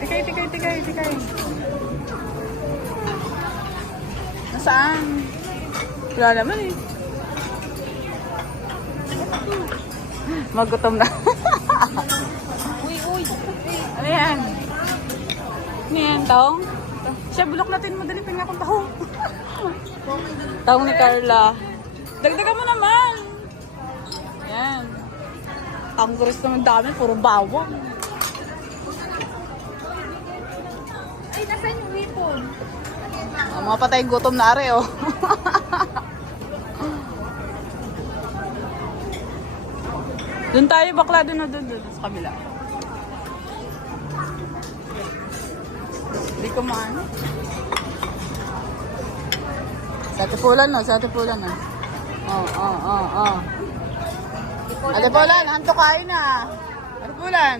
Tikay. Nasaan? Wala naman eh. Magutom na. Uy. Ano yan? Ano yan, taong? Siya, bulok natin. Madali pa nga akong taong. Taong ni Carla. Dagdagan mo naman. Yan. Ang guris naman dami. Puro bawang. Ay, nasaan yung wipon? Ang mga patay gutom na are, oh. Doon tayo, bakla. Doon sa kabila. Hindi ko maano. Sa Atipulan, no? Oh. Atipulan, anto kain na. Atipulan.